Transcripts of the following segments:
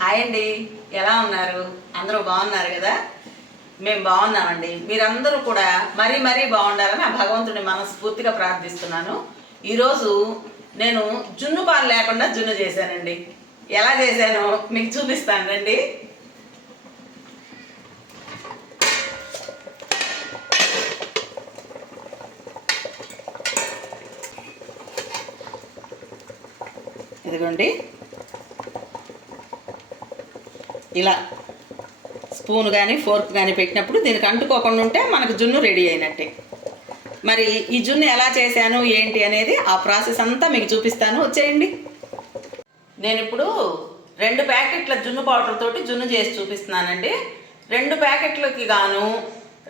Hi అండి. ఎలా ఉన్నారు? అందరూ బాగున్నారు కదా? మేము బాగున్నామండి. మీరందరూ కూడా మరీ మరీ బాగుండాలని ఆ భగవంతుడిని మనస్ఫూర్తిగా ప్రార్థిస్తున్నాను. ఈరోజు నేను జున్ను పాలు లేకుండా జున్ను చేశానండి. ఎలా చేశానో మీకు చూపిస్తాను రండి. ఇదిగోండి. ఇలా స్పూన్ కానీ ఫోర్క్ కానీ పెట్టినప్పుడు దీనికి అంటుకోకుండా ఉంటే మనకు జున్ను రెడీ అయినట్టే. మరి ఈ జున్ను ఎలా చేశాను ఏంటి అనేది ఆ ప్రాసెస్ అంతా మీకు చూపిస్తాను. వచ్చేయండి. నేను ఇప్పుడు రెండు ప్యాకెట్ల జున్ను పౌడర్ తోటి జున్ను చేసి చూపిస్తున్నానండి. రెండు ప్యాకెట్లకి గాను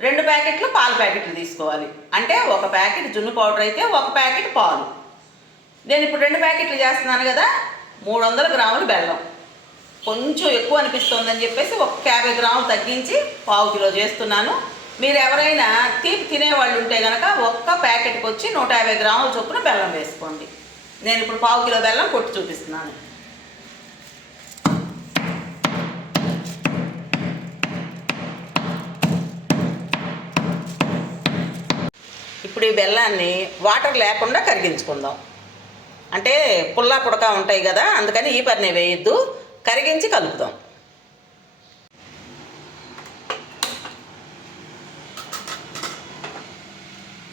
రెండు ప్యాకెట్లు పాల ప్యాకెట్లు తీసుకోవాలి. అంటే ఒక ప్యాకెట్ జున్ను పౌడర్ అయితే ఒక ప్యాకెట్ పాలు. నేను ఇప్పుడు రెండు ప్యాకెట్లు చేస్తున్నాను కదా మూడు వందల గ్రాములు బెల్లం. కొంచెం ఎక్కువ అనిపిస్తుందని చెప్పేసి ఒక యాభై గ్రాములు తగ్గించి పావు కిలో చేస్తున్నాను. మీరు ఎవరైనా తీపి తినేవాళ్ళు ఉంటే కనుక ఒక్క ప్యాకెట్కి వచ్చి నూట యాభై గ్రాముల చొప్పున బెల్లం వేసుకోండి. నేను ఇప్పుడు పావు కిలో బెల్లం కొట్టి చూపిస్తున్నాను. ఇప్పుడు ఈ బెల్లాన్ని వాటర్ లేకుండా కరిగించుకుందాం. అంటే పుల్లా పుడక ఉంటాయి కదా అందుకని ఈ పని వేయద్దు. కరిగించి కలుపుదాం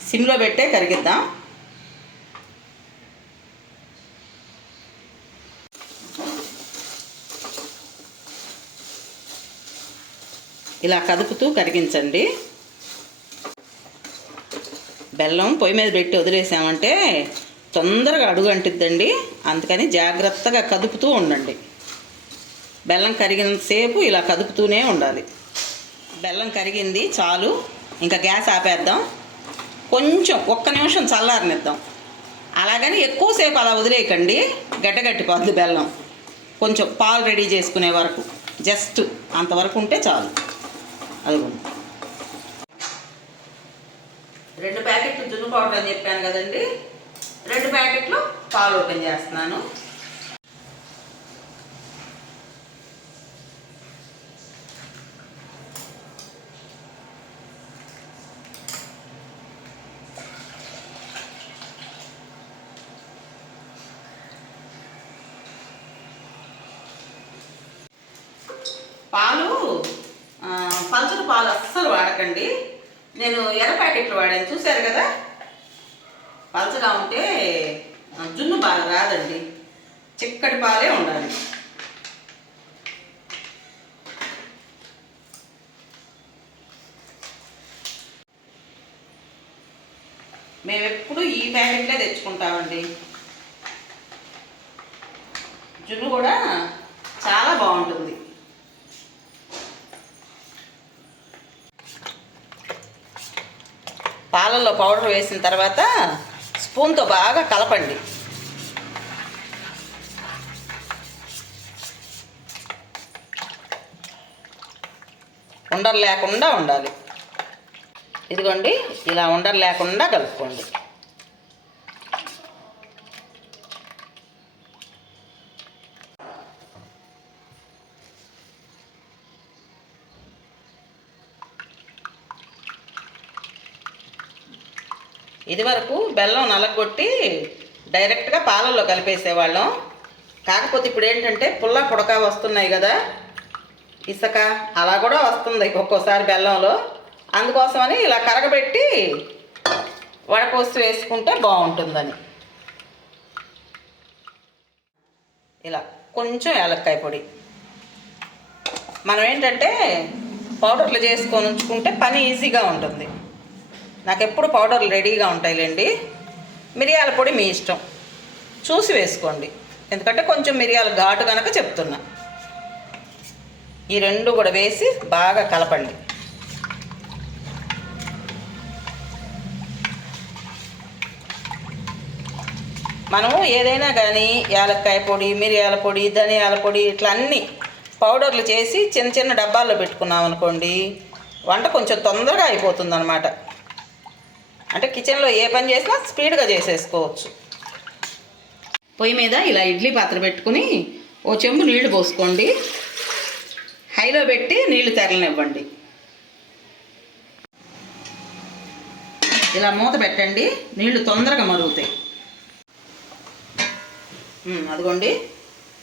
సిమ్లో పెట్టే కరిగిద్దాం. ఇలా కదుపుతూ కరిగించండి. బెల్లం పొయ్యి మీద పెట్టి వదిలేసామంటే తొందరగా అడుగు అంటుద్దండి అందుకని జాగ్రత్తగా కదుపుతూ ఉండండి. బెల్లం కరిగినంతసేపు ఇలా కదుపుతూనే ఉండాలి. బెల్లం కరిగింది చాలు. ఇంకా గ్యాస్ ఆపేద్దాం. కొంచెం ఒక్క నిమిషం చల్లారనిద్దాం. అలాగని ఎక్కువసేపు అలా వదిలేయకండి. గడ్డగట్టిపోద్ది బెల్లం. కొంచెం పాలు రెడీ చేసుకునే వరకు. జస్ట్ అంతవరకు ఉంటే చాలు. అది రెండు ప్యాకెట్లు జున్ను పౌడర్ అని చెప్పాను కదండి. రెండు ప్యాకెట్లు పాలు ఓపెన్ చేస్తున్నాను పాలు ఆ, పల్చటి పాలు అస్సలు వాడకండి నేను ఎర్ర ప్యాకెట్లు వాడాను చూశారు కదా పల్చగా ఉంటే ఆ, జున్ను బాగా రాదండి చిక్కటి పాలే ఉండాలి మేము ఎప్పుడు ఈ ప్యాకెట్లే తెచ్చుకుంటామండి. జున్ను కూడా చాలా బాగుంటుంది. పాలల్లో పౌడర్ వేసిన తర్వాత స్పూన్తో బాగా కలపండి. ఉండలు లేకుండా ఉండాలి. ఇదిగోండి ఇలా ఉండలు లేకుండా కలుపుకోండి. ఇదివరకు బెల్లం నలగొట్టి డైరెక్ట్గా పాలల్లో కలిపేసేవాళ్ళం. కాకపోతే ఇప్పుడు ఏంటంటే పుల్ల పుడక వస్తున్నాయి కదా ఇసుక అలా కూడా వస్తుంది ఒక్కోసారి బెల్లంలో. అందుకోసమని ఇలా కరగబెట్టి వడపోసి వేసుకుంటే బాగుంటుందని. ఇలా కొంచెం యాలక్కాయ పొడి. మనం ఏంటంటే పౌడర్లు చేసుకొని ఉంచుకుంటే పని ఈజీగా ఉంటుంది. నాకు ఎప్పుడు పౌడర్లు రెడీగా ఉంటాయిలేండి. మిరియాల పొడి మీ ఇష్టం. చూసి వేసుకోండి. ఎందుకంటే కొంచెం మిరియాల ఘాటు కనుక చెప్తున్నా. ఈ రెండు కూడా వేసి బాగా కలపండి. మనము ఏదైనా కానీ యాలక్కాయ పొడి మిరియాల పొడి ధనియాల పొడి ఇట్లా అన్నీ పౌడర్లు చేసి చిన్న చిన్న డబ్బాల్లో పెట్టుకున్నాం అనుకోండి వంట కొంచెం తొందరగా అయిపోతుంది అనమాట అంటే కిచెన్లో ఏ పని చేసినా స్పీడ్గా చేసేసుకోవచ్చు. పొయ్యి మీద ఇలా ఇడ్లీ పాత్ర పెట్టుకుని ఓ చెంబు నీళ్ళు పోసుకోండి. హైలో పెట్టి నీళ్ళు తెరలనివ్వండి. ఇలా మూత పెట్టండి నీళ్ళు తొందరగా మరుగుతాయి. అదిగోండి.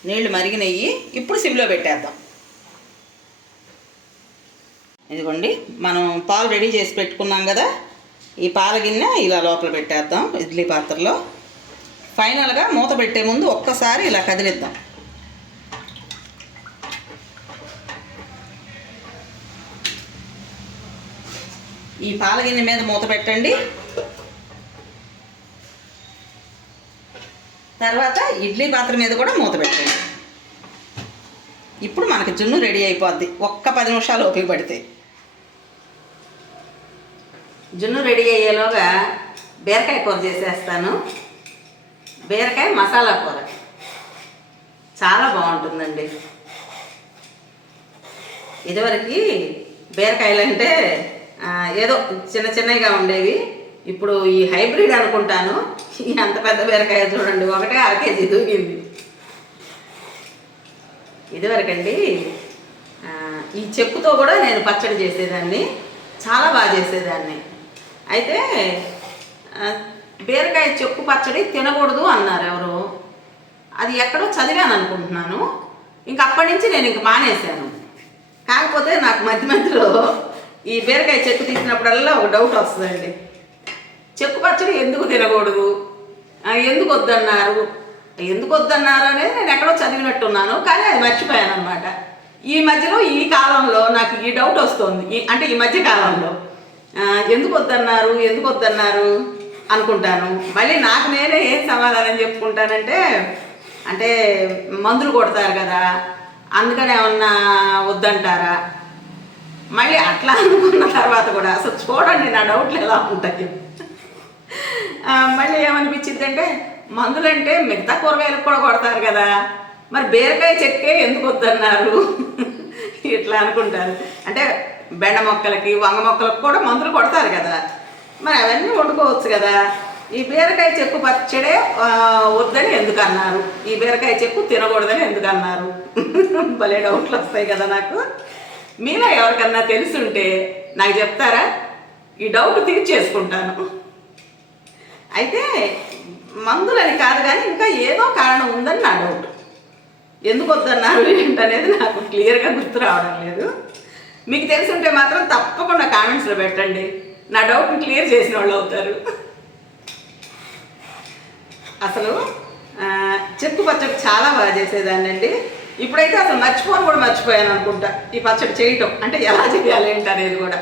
నీళ్ళు మరిగినయ్యి ఇప్పుడు సిమ్లో పెట్టేద్దాం. ఇదిగోండి మనం పాలు రెడీ చేసి పెట్టుకున్నాం కదా. ఈ పాల గిన్నె ఇలా లోపల పెట్టేద్దాం ఇడ్లీ పాత్రలో. ఫైనల్గా మూత పెట్టే ముందు ఒక్కసారి ఇలా కదిలిద్దాం. ఈ పాల గిన్నె మీద మూత పెట్టండి. తర్వాత ఇడ్లీ పాత్ర మీద కూడా మూత పెట్టండి. ఇప్పుడు మనకి జున్ను రెడీ అయిపోద్ది. ఒక్క పది నిమిషాలు ఓపిక పడితే జున్ను రెడీ అయ్యేలోగా బీరకాయ కూర చేసేస్తాను. బీరకాయ మసాలా కూర. చాలా బాగుంటుందండి. ఇదివరకు బీరకాయలు అంటే ఏదో చిన్న చిన్నగా ఉండేవి. ఇప్పుడు ఈ హైబ్రిడ్ అనుకుంటాను. ఈ అంత పెద్ద బీరకాయ చూడండి ఒకటే అర కేజీ దూకింది. ఇదివరకండి ఈ చెప్పుతో కూడా నేను పచ్చడి చేసేదాన్ని. చాలా బాగా చేసేదాన్ని. అయితే బీరకాయ చెక్కు పచ్చడి తినకూడదు అన్నారు ఎవరు. అది ఎక్కడో చదివాను అనుకుంటున్నాను. ఇంక అప్పటి నుంచి నేను ఇంక మానేశాను. కాకపోతే నాకు మధ్య మధ్యలో ఈ బీరకాయ చెక్కు తీసినప్పుడల్లా ఒక డౌట్ వస్తుందండి. చెక్కు పచ్చడి ఎందుకు తినకూడదు? ఎందుకు వద్దన్నారు? ఎందుకు వద్దన్నారు అనేది నేను ఎక్కడో చదివినట్టున్నాను కానీ అది మర్చిపోయాను అనమాట ఈ మధ్యలో ఈ కాలంలో నాకు ఈ డౌట్ వస్తుంది. ఈ అంటే ఈ మధ్య కాలంలో. ఎందుకు వద్దన్నారు? ఎందుకు వద్దన్నారు? అనుకుంటాను. మళ్ళీ నాకు నేనే ఏం సమాధానం చెప్పుకుంటానంటే అంటే మందులు కొడతారు కదా అందుకని ఏమన్నా వద్దంటారా? మళ్ళీ అట్లా అనుకున్న తర్వాత కూడా అసలు చూడండి నా డౌట్లు ఎలా ఉంటాయి. మళ్ళీ ఏమనిపించింది అంటే మందులంటే మిగతా కూరగాయలకు కూడా కొడతారు కదా. మరి బీరకాయ చెక్కే ఎందుకు వద్దన్నారు? ఇట్లా అనుకుంటారు. అంటే బెండ మొక్కలకి వంగ మొక్కలకు కూడా మందులు కొడతారు కదా. మరి అవన్నీ వండుకోవచ్చు కదా. ఈ బీరకాయ చెక్కు పచ్చడే వద్దని ఎందుకు అన్నారు? ఈ బీరకాయ చెక్కు తినకూడదని ఎందుకు అన్నారు? భలే డౌట్లు వస్తాయి కదా నాకు. మీలో ఎవరికన్నా తెలుసుంటే నాకు చెప్తారా? ఈ డౌట్ తీర్చేసుకుంటాను. అయితే మందులని కాదు కానీ ఇంకా ఏదో కారణం ఉందని నా డౌట్ ఎందుకు వద్దన్నారు ఏంటనేది నాకు క్లియర్గా గుర్తు రావడం లేదు. మీకు తెలుసుంటే మాత్రం తప్పకుండా కామెంట్స్లో పెట్టండి. నా డౌట్ని క్లియర్ చేసిన వాళ్ళు అవుతారు. అసలు చెక్కు పచ్చడి చాలా బాగా చేసేదాన్నండి. ఇప్పుడైతే అసలు మర్చిపోను కూడా మర్చిపోయాను అనుకుంటా ఈ పచ్చడి చేయటం. అంటే ఎలా చేయాలి ఏంటి అనేది కూడా.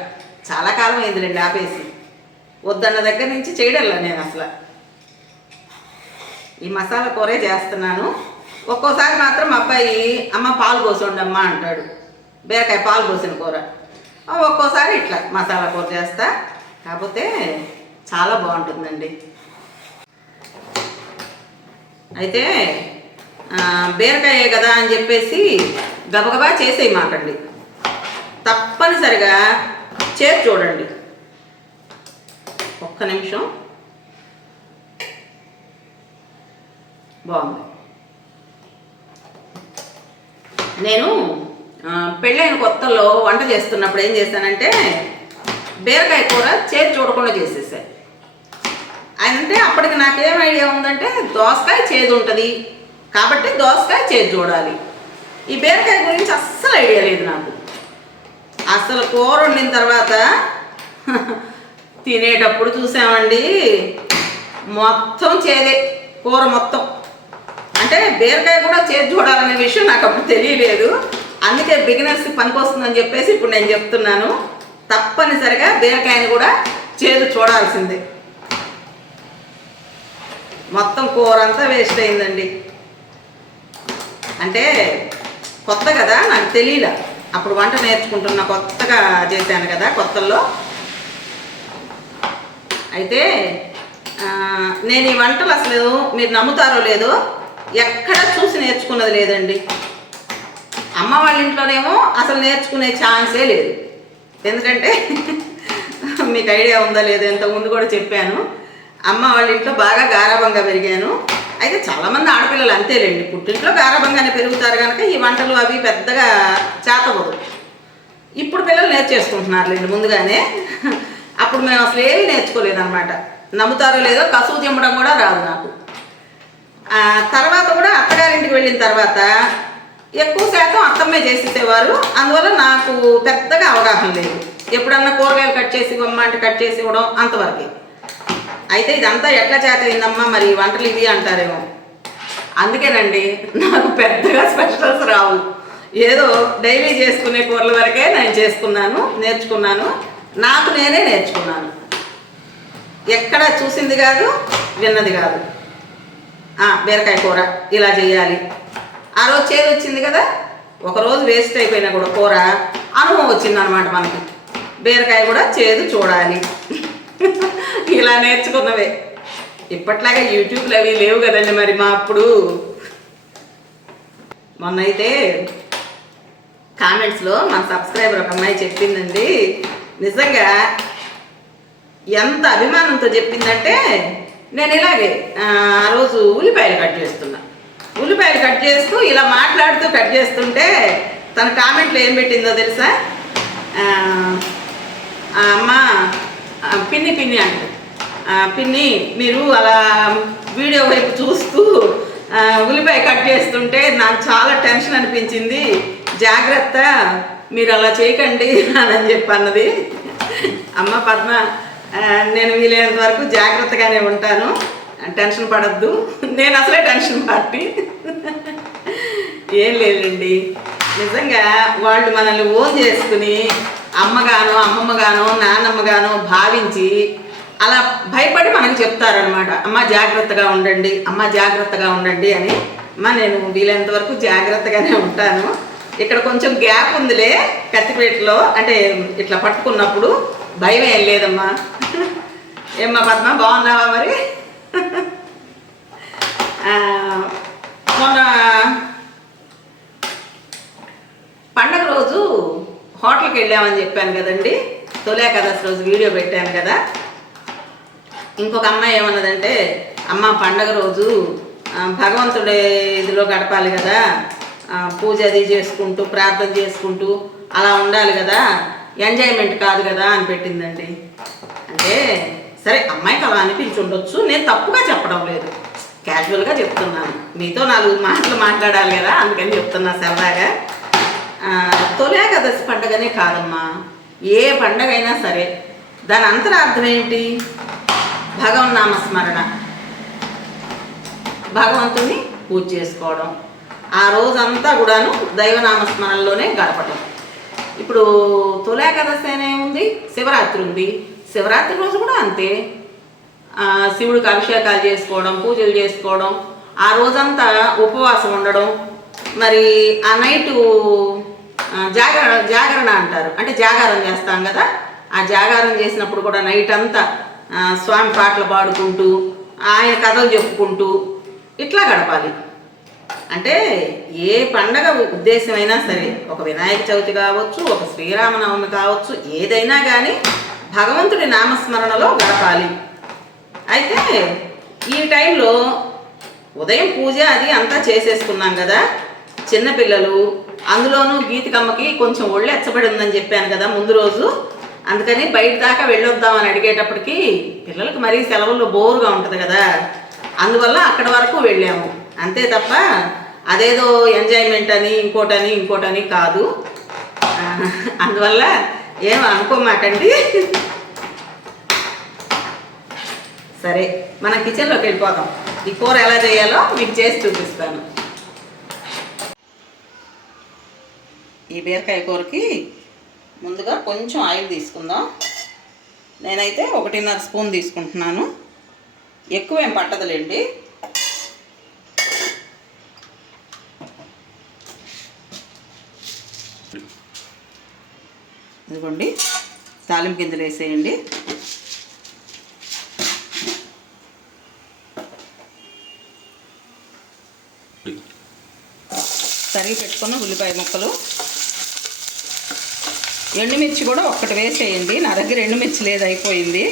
చాలా కాలం అయిందిలేండి ఆపేసి. వద్దన్న దగ్గర నుంచి చేయడంలా నేను అసలు. ఈ మసాలా కూరే చేస్తున్నాను. ఒక్కోసారి మాత్రం మా అబ్బాయి అమ్మ పాలు పోసండమ్మా అంటాడు. బీరకాయ పాలు పోసిన కూర. ఒక్కోసారి ఇట్లా మసాలా కూర చేస్తా. కాకపోతే చాలా బాగుంటుందండి. అయితే బీరకాయే కదా అని చెప్పేసి గబగబా చేసేయమాకండి తప్పనిసరిగా చేసి చూడండి. ఒక్క నిమిషం. బాగుంది. నేను పెళ్ళైన కొత్తలో వంట చేస్తున్నప్పుడు ఏం చేశానంటే బీరకాయ కూర చేతి చూడకుండా చేసేసాను అంటే అప్పటికి నాకేం ఐడియా ఉందంటే దోసకాయ చేదు ఉంటుంది. కాబట్టి దోసకాయ చేదు చూడాలి. ఈ బీరకాయ గురించి అస్సలు ఐడియా లేదు నాకు. అసలు కూర వండిన తర్వాత తినేటప్పుడు చూసామండి. మొత్తం చేదే కూర మొత్తం. అంటే బీరకాయ కూడా చేతి చూడాలనే విషయం నాకు అప్పుడు తెలియలేదు. అందుకే బిగినర్స్ పనికొస్తుందని చెప్పేసి ఇప్పుడు నేను చెప్తున్నాను. తప్పనిసరిగా బీరకాయని కూడా చేదు చూడాల్సిందే. మొత్తం కూర అంతా వేస్ట్ అయిందండి. అంటే కొత్త కదా నాకు తెలియలే. అప్పుడు వంట నేర్చుకుంటున్న కొత్తగా చేశాను కదా కొత్తల్లో. అయితే నేను ఈ వంటలు అసలు మీరు నమ్ముతారో లేదో ఎక్కడ చూసి నేర్చుకున్నది లేదండి. అమ్మ వాళ్ళ ఇంట్లోనేమో అసలు నేర్చుకునే ఛాన్సే లేదు. ఎందుకంటే మీకు ఐడియా ఉందా లేదో ఇంతకుముందు కూడా చెప్పాను. అమ్మ వాళ్ళ ఇంట్లో బాగా గారాభంగా పెరిగాను. అయితే చాలామంది ఆడపిల్లలు అంతేలేండి. పుట్టింట్లో గారాభంగానే పెరుగుతారు కనుక ఈ వంటలు అవి పెద్దగా చేతవదు ఇప్పుడు పిల్లలు నేర్చేసుకుంటున్నారులేండి ముందుగానే. అప్పుడు మేము అసలు ఏమీ నేర్చుకోలేదన్నమాట. నమ్ముతారో లేదో కసువు తిమ్మడం కూడా రాదు నాకు. తర్వాత కూడా అత్తగారింటికి వెళ్ళిన తర్వాత ఎక్కువ శాతం అత్తమ్మే చేసేసేవారు. అందువల్ల నాకు పెద్దగా అవగాహన లేదు. ఎప్పుడన్నా కూరగాయలు కట్ చేసి ఇవ్వమ్మా అంటే కట్ చేసి ఇవ్వడం అంతవరకే. అయితే ఇదంతా ఎట్లా చేత అయిందమ్మా మరి వంటలు ఇవి అంటారేమో. అందుకేనండి నాకు పెద్దగా స్పెషల్స్ రావు. ఏదో డైలీ చేసుకునే కూరల వరకే నేను చేసుకున్నాను నేర్చుకున్నాను. నాకు నేనే నేర్చుకున్నాను. ఎక్కడ చూసింది కాదు విన్నది కాదు. బీరకాయ కూర ఇలా చేయాలి. ఆ రోజు చేదు వచ్చింది కదా ఒక రోజు వేస్ట్ అయిపోయినా కూడా కూర అనుభవం వచ్చింది అనమాట మనకి. బీరకాయ కూడా చేదు చూడాలి. ఇలా నేర్చుకున్నవే. ఇప్పట్లాగా యూట్యూబ్లు అవి లేవు కదండి మరి మా అప్పుడు. మొన్న అయితే కామెంట్స్లో మా సబ్స్క్రైబర్ ఒక అమ్మాయి చెప్పిందండి నిజంగా ఎంత అభిమానంతో చెప్పిందంటే నేను ఇలాగే ఆ రోజు ఉల్లిపాయలు కట్ చేస్తున్నా. ఉల్లిపాయలు కట్ చేస్తూ ఇలా మాట్లాడుతూ కట్ చేస్తుంటే తన కామెంట్లో ఏం పెట్టిందో తెలుసా? అమ్మ పిన్ని పిన్ని అంట పిన్ని మీరు అలా వీడియో వైపు చూస్తూ ఉల్లిపాయ కట్ చేస్తుంటే నాకు చాలా టెన్షన్ అనిపించింది. జాగ్రత్త. మీరు అలా చేయకండి అని చెప్పి అన్నది. అమ్మ పద్మ నేను వీలైనంత వరకు జాగ్రత్తగానే ఉంటాను. టెన్షన్ పడద్దు. నేను అసలే టెన్షన్ పార్టీ ఏం లేదండి. నిజంగా వాళ్ళు మనల్ని ఓన్ చేసుకుని అమ్మగానో అమ్మమ్మగానో నాన్నమ్మగానో భావించి అలా భయపడి మనకు చెప్తారనమాట అమ్మ జాగ్రత్తగా ఉండండి. అమ్మ జాగ్రత్తగా ఉండండి అని. అమ్మ నేను వీలైనంత వరకు జాగ్రత్తగానే ఉంటాను. ఇక్కడ కొంచెం గ్యాప్ ఉందిలే కత్తిపేటలో. అంటే ఇట్లా పట్టుకున్నప్పుడు భయం ఏం లేదమ్మా. ఏమ్మా పద్మ బాగున్నావా మరి? మొన్న పండగ రోజు హోటల్కి వెళ్ళామని చెప్పాను కదండి. తొలే కదా రోజు వీడియో పెట్టాను కదా. ఇంకొక అమ్మాయి ఏమన్నదంటే అమ్మ పండగ రోజు భగవంతుడే ఇదిలో గడపాలి కదా. పూజ అది చేసుకుంటూ ప్రార్థన చేసుకుంటూ అలా ఉండాలి కదా. ఎంజాయ్మెంట్ కాదు కదా అని పెట్టిందండి. అంటే సరే అమ్మాయికి అలా అనిపించి ఉండొచ్చు. నేను తప్పుగా చెప్పడం లేదు. క్యాజువల్గా చెప్తున్నాను. మీతో నాలుగు మాటలు మాట్లాడాలి కదా అందుకని చెప్తున్నా సరదాగా. ఆ, తొలి పండగనే కాదమ్మా. ఏ పండగ అయినా సరే దాని అంతరార్థం ఏంటి? భగవన్ నామస్మరణ భగవంతుని పూజ చేసుకోవడం. ఆ రోజంతా కూడాను దైవనామస్మరణలోనే గడపటం. గడపడం ఇప్పుడు తొలేకాదశి అనే ఉంది శివరాత్రి ఉంది. శివరాత్రి రోజు కూడా అంతే. శివుడికి అభిషేకాలు చేసుకోవడం పూజలు చేసుకోవడం ఆ రోజంతా ఉపవాసం ఉండడం. మరి ఆ నైటు జాగరణ జాగరణ అంటారు. అంటే జాగారం చేస్తాం కదా? ఆ జాగారం చేసినప్పుడు కూడా నైట్ అంతా స్వామి పాటలు పాడుకుంటూ ఆయన కథలు చెప్పుకుంటూ ఇట్లా గడపాలి. అంటే ఏ పండగ ఉద్దేశమైనా సరే ఒక వినాయక చవితి కావచ్చు ఒక శ్రీరామనవమి కావచ్చు ఏదైనా కానీ భగవంతుడి నామస్మరణలో గడపాలి. అయితే ఈ టైంలో ఉదయం పూజ అది అంతా చేసేసుకున్నాం కదా. చిన్నపిల్లలు అందులోనూ గీతికమ్మకి కొంచెం ఒళ్ళు ఎచ్చబడి ఉందని చెప్పాను కదా ముందు రోజు. అందుకని బయట దాకా వెళ్ళొద్దామని అడిగేటప్పటికి పిల్లలకు మరీ సెలవుల్లో బోరుగా ఉంటుంది కదా. అందువల్ల అక్కడ వరకు వెళ్ళాము. అంతే తప్ప అదేదో ఎంజాయ్మెంట్ అని ఇంకోటని ఇంకోటని కాదు. అందువల్ల ఏం అనుకోమాకండి. సరే మన కిచెన్లోకి వెళ్ళిపోదాం. ఈ కూర ఎలా చేయాలో మీకు చేసి చూపిస్తాను. ఈ బీరకాయ కూరకి ముందుగా కొంచెం ఆయిల్ తీసుకుందాం. నేనైతే ఒకటిన్నర స్పూన్ తీసుకుంటున్నాను. ఎక్కువ ఏం పట్టదులేండి. ఇదిగోండి. తాలింపు గింజలు వేసేయండి. తరిగి పెట్టుకున్న ఉల్లిపాయ ముక్కలు. ఎండుమిర్చి కూడా ఒక్కటి వేసేయండి. నా దగ్గర ఎండుమిర్చి లేదు అయిపోయింది.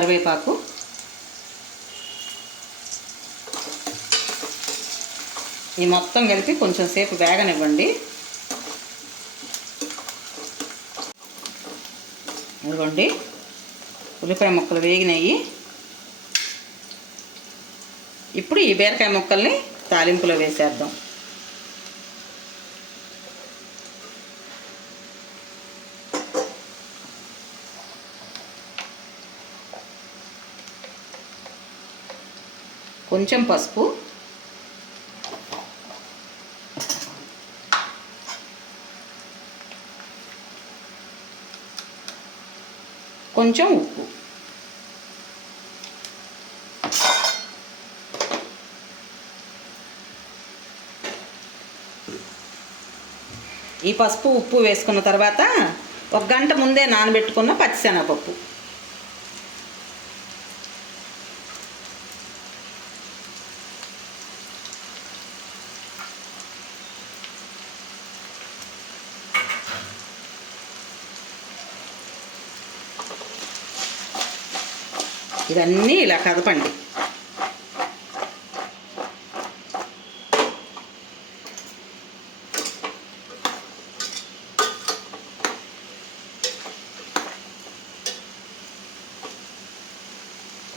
కరివేపాకు. ఈ మొత్తం కలిపి కొంచెం సేపు వేగనివ్వండి. ఇదిగోండి. ఉల్లిపాయ ముక్కలు వేగినాయి. ఇప్పుడు ఈ బీరకాయ ముక్కల్ని తాలింపులో వేసేద్దాం. కొంచెం పసుపు. కొంచెం ఉప్పు. ఈ పసుపు ఉప్పు వేసుకున్న తర్వాత ఒక గంట ముందే నానబెట్టుకున్న పచ్చిశనగపప్పు. ఇవన్నీ ఇలా కదపండి.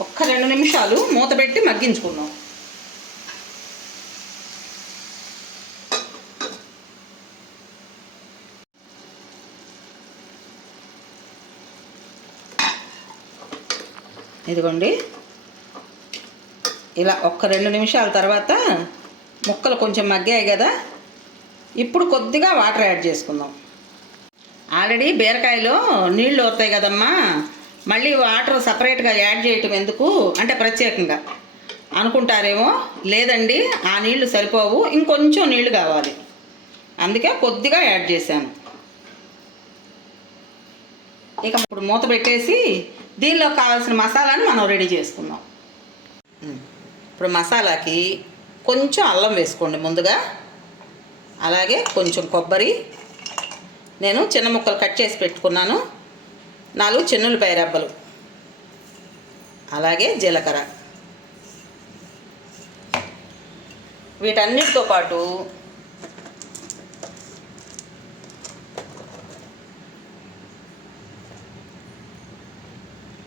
ఒక్క రెండు నిమిషాలు మూత పెట్టి మగ్గించుకుందాం. ఇదిగోండి. ఇలా ఒక్క రెండు నిమిషాల తర్వాత ముక్కలు కొంచెం మగ్గాయి కదా. ఇప్పుడు కొద్దిగా వాటర్ యాడ్ చేసుకుందాం. ఆల్రెడీ బీరకాయలో నీళ్ళు వస్తాయి కదమ్మా. మళ్ళీ వాటర్ సపరేట్గా యాడ్ చేయటం ఎందుకు? అంటే ప్రత్యేకంగా. అనుకుంటారేమో? లేదండి ఆ నీళ్ళు సరిపోవు. ఇంకొంచెం నీళ్ళు కావాలి. అందుకే కొద్దిగా యాడ్ చేశాను. ఇక ఇప్పుడు మూత పెట్టేసి దీనిలో కావాల్సిన మసాలాని మనం రెడీ చేసుకుందాం. ఇప్పుడు మసాలాకి కొంచెం అల్లం వేసుకోండి ముందుగా. అలాగే కొంచెం కొబ్బరి. నేను చిన్న ముక్కలు కట్ చేసి పెట్టుకున్నాను. నాలుగు చిన్నులపాయ రెబ్బలు. అలాగే జీలకర్ర. వీటన్నిటితో పాటు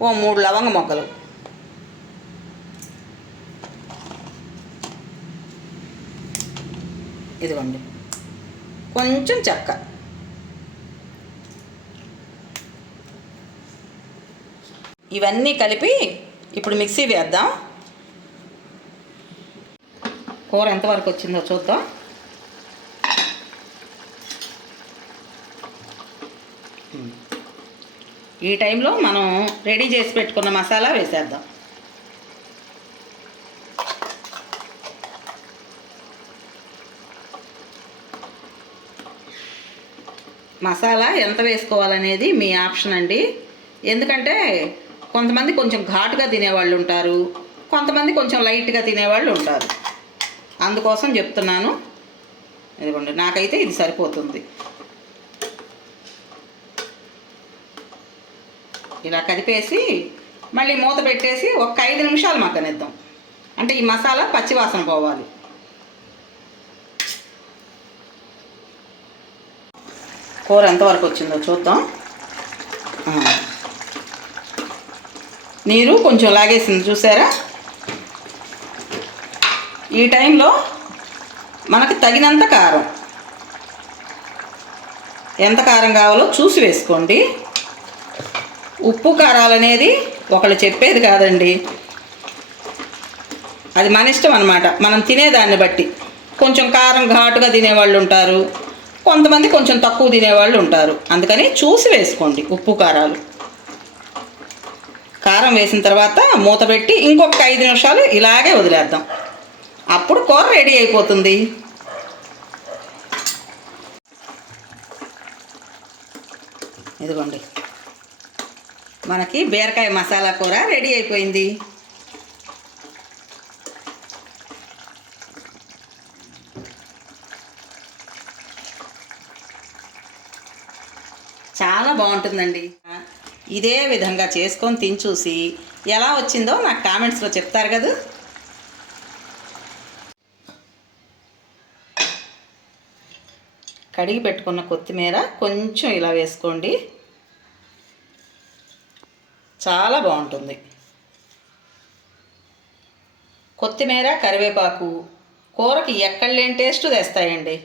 ఓ మూడు లవంగ మొగ్గలు. ఇదిగోండి. కొంచెం చెక్క. ఇవన్నీ కలిపి ఇప్పుడు మిక్సీ వేద్దాం. కూర ఎంతవరకు వచ్చిందో చూద్దాం. ఈ టైంలో మనం రెడీ చేసి పెట్టుకున్న మసాలా వేసేద్దాం. మసాలా ఎంత వేసుకోవాలనేది మీ ఆప్షన్ అండి. ఎందుకంటే కొంతమంది కొంచెం ఘాటుగా తినేవాళ్ళు ఉంటారు కొంతమంది కొంచెం లైట్గా తినేవాళ్ళు ఉంటారు. అందుకోసం చెప్తున్నాను. ఇదిగోండి నాకైతే ఇది సరిపోతుంది. ఇలా కదిపేసి మళ్ళీ మూత పెట్టేసి ఒక ఐదు నిమిషాలు మగ్గనిద్దాం. అంటే ఈ మసాలా పచ్చివాసన పోవాలి. కూర ఎంతవరకు వచ్చిందో చూద్దాం. నీరు కొంచెం లాగేసింది చూసారా? ఈ టైంలో మనకి తగినంత కారం. ఎంత కారం కావాలో చూసి వేసుకోండి. ఉప్పు కారాలు అనేది ఒకళ్ళు చెప్పేది కాదండి. అది మన ఇష్టం అనమాట మనం తినేదాన్ని బట్టి. కొంచెం కారం ఘాటుగా తినేవాళ్ళు ఉంటారు. కొంతమంది కొంచెం తక్కువ తినేవాళ్ళు ఉంటారు. అందుకని చూసి వేసుకోండి ఉప్పు కారాలు. కారం వేసిన తర్వాత మూత పెట్టి ఇంకొక ఐదు నిమిషాలు ఇలాగే వదిలేద్దాం. అప్పుడు కూర రెడీ అయిపోతుంది. ఇదిగోండి. మనకి బీరకాయ మసాలా కూర రెడీ అయిపోయింది. చాలా బాగుంటుందండి. ఇదే విధంగా చేసుకొని తిని చూసి ఎలా వచ్చిందో నాకు కామెంట్స్లో చెప్తారు కదా. కడిగి పెట్టుకున్న కొత్తిమీర కొంచెం ఇలా వేసుకోండి. చాలా బాగుంటుంది. కొత్తిమీర కరివేపాకు కూరకి ఎక్కడ లేని టేస్ట్ తెస్తాయండి.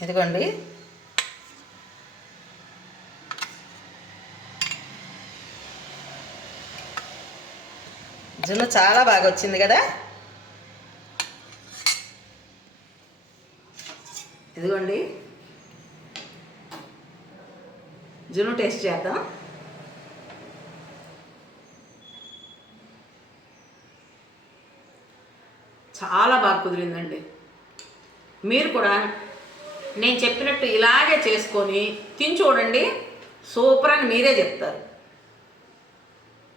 ఇదిగోండి. జున్ను చాలా బాగా వచ్చింది కదా? ఇదిగోండి. జున్ను టేస్ట్ చేద్దాం. చాలా బాగా కుదిరిందండి. మీరు కూడా నేను చెప్పినట్టు ఇలాగే చేసుకొని తిని చూడండి. సూపర్ అని మీరే చెప్తారు.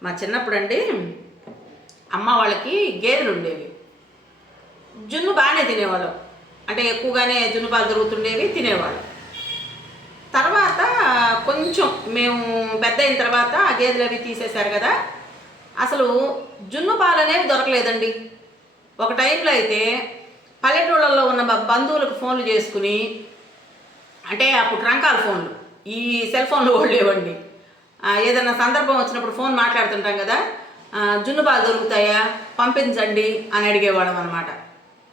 మా చిన్నప్పుడు అండి అమ్మ వాళ్ళకి గేదెలు ఉండేవి. జున్ను బాగానే తినేవాళ్ళం. అంటే ఎక్కువగానే జున్నుపాలు దొరుకుతుండేవి తినేవాళ్ళు. తర్వాత కొంచెం మేము పెద్ద అయిన తర్వాత ఆ గేదెలు అవి తీసేశారు కదా అసలు జున్ను పాలు అనేవి దొరకలేదండి. ఒక టైంలో అయితే పల్లెటూళ్ళల్లో ఉన్న బంధువులకు ఫోన్లు చేసుకుని అంటే అప్పుడు ట్రంకాల ఫోన్లు ఈ సెల్ ఫోన్లు కూడా లేవండి. ఏదైనా సందర్భం వచ్చినప్పుడు ఫోన్ మాట్లాడుతుంటాం కదా జున్ను పాలు దొరుకుతాయా? పంపించండి అని అడిగేవాళ్ళం అనమాట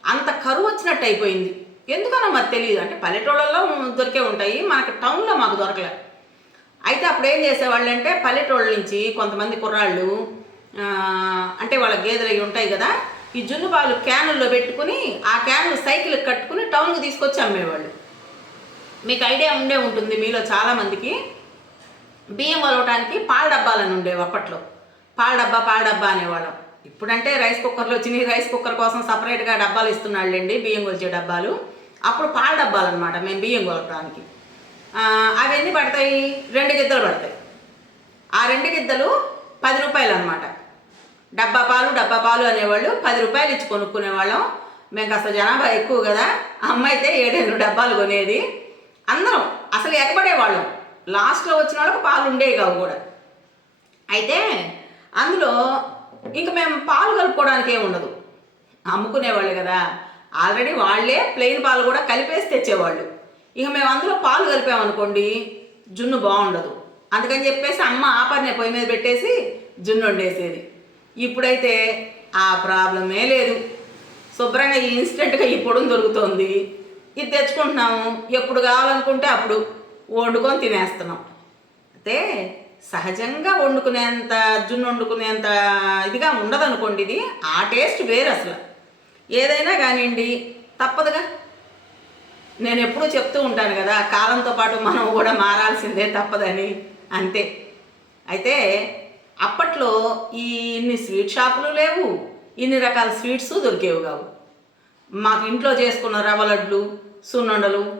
అంత కరువు వచ్చినట్టు అయిపోయింది. ఎందుకనో మరి తెలియదు అంటే పల్లెటూళ్ళల్లో దొరికే ఉంటాయి. మనకి టౌన్లో మాకు దొరకలే. అయితే అప్పుడు ఏం చేసేవాళ్ళు అంటే పల్లెటూళ్ళ నుంచి కొంతమంది కుర్రాళ్ళు అంటే వాళ్ళ గేదెలు అవి ఉంటాయి కదా ఈ జున్ను పాలు క్యానుల్లో పెట్టుకుని ఆ క్యాన్లు సైకిల్ కట్టుకుని టౌన్కి తీసుకొచ్చి అమ్మేవాళ్ళు. మీకు ఐడియా ఉండే ఉంటుంది మీలో చాలామందికి. బియ్యం వలవటానికి పాల డబ్బాలని ఉండేవి అప్పట్లో. పాల డబ్బా పాల డబ్బా అనేవాళ్ళం. ఇప్పుడంటే రైస్ కుక్కర్లు వచ్చినాయి రైస్ కుక్కర్ కోసం సపరేట్గా డబ్బాలు ఇస్తున్నాళ్ళండి బియ్యం కొలిచే డబ్బాలు. అప్పుడు పాల డబ్బాలు అనమాట మేము బియ్యం కొలవడానికి అవి ఎన్ని పడతాయి? రెండు గిద్దలు పడతాయి. ఆ రెండు గిద్దలు పది రూపాయలు అనమాట డబ్బా పాలు డబ్బా పాలు అనేవాళ్ళు పది రూపాయలు ఇచ్చి కొనుక్కునేవాళ్ళం. మేము అసలు జనాభా ఎక్కువ కదా అమ్మ అయితే ఏడెనిమిది డబ్బాలు కొనేది. అందరం అసలు ఎగబడేవాళ్ళం. లాస్ట్లో వచ్చిన వాళ్ళకి పాలు ఉండేవి కావు కూడా. అయితే అందులో ఇంక మేము పాలు కలుపుకోవడానికి ఏమి ఉండదు. అమ్ముకునేవాళ్ళు కదా. ఆల్రెడీ వాళ్ళే ప్లెయిన్ పాలు కూడా కలిపేసి తెచ్చేవాళ్ళు. ఇక మేము అందులో పాలు కలిపామనుకోండి జున్ను బాగుండదు. అందుకని చెప్పేసి అమ్మ ఆపర్నే పొయ్యి మీద పెట్టేసి జున్ను వండేసేది. ఇప్పుడైతే ఆ ప్రాబ్లమే లేదు. శుభ్రంగా ఈ ఇన్స్టెంట్గా ఈ పొడును దొరుకుతుంది. ఇది తెచ్చుకుంటున్నాము. ఎప్పుడు కావాలనుకుంటే అప్పుడు వండుకొని తినేస్తున్నాం. అయితే సహజంగా వండుకునేంత జున్ను వండుకునేంత ఇదిగా ఉండదనుకోండి ఇది ఆ టేస్ట్ వేరు అసలు. ఏదైనా కానివ్వండి తప్పదుగా. నేను ఎప్పుడూ చెప్తూ ఉంటాను కదా కాలంతో పాటు మనం కూడా మారాల్సిందే తప్పదని. అంతే. అయితే అప్పట్లో ఈ ఇన్ని స్వీట్ షాపులు లేవు ఇన్ని రకాల స్వీట్స్ దొరికేవి కావు. మాకు ఇంట్లో చేసుకున్న రవ్వ లడ్లు సున్నుండలు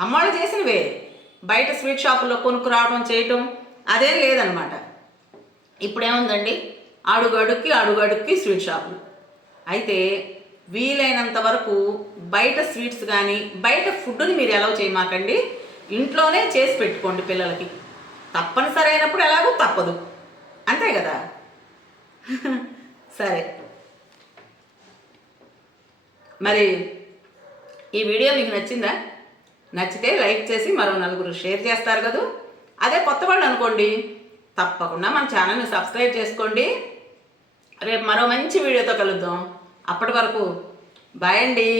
అమ్మాళ్ళు చేసినవే. బయట స్వీట్ షాపుల్లో కొనుక్కు రావడం చేయటం అదేం లేదనమాట. ఇప్పుడేముందండి? అడుగడుక్కి అడుగడుక్కి స్వీట్ షాపులు. అయితే వీలైనంత వరకు బయట స్వీట్స్ కానీ బయట ఫుడ్ని మీరు ఎలా చేయమాకండి. ఇంట్లోనే చేసి పెట్టుకోండి పిల్లలకి. తప్పనిసరి అయినప్పుడు ఎలాగో తప్పదు. అంతే కదా? సరే. మరి ఈ వీడియో మీకు నచ్చిందా? నచ్చితే లైక్ చేసి మరో నలుగురు షేర్ చేస్తారు కదా. అదే కొత్త వాళ్ళు అనుకోండి తప్పకుండా మన ఛానల్ని సబ్స్క్రైబ్ చేసుకోండి. రేపు మరో మంచి వీడియోతో కలుద్దాం. అప్పటి వరకు బాయ్ అండి.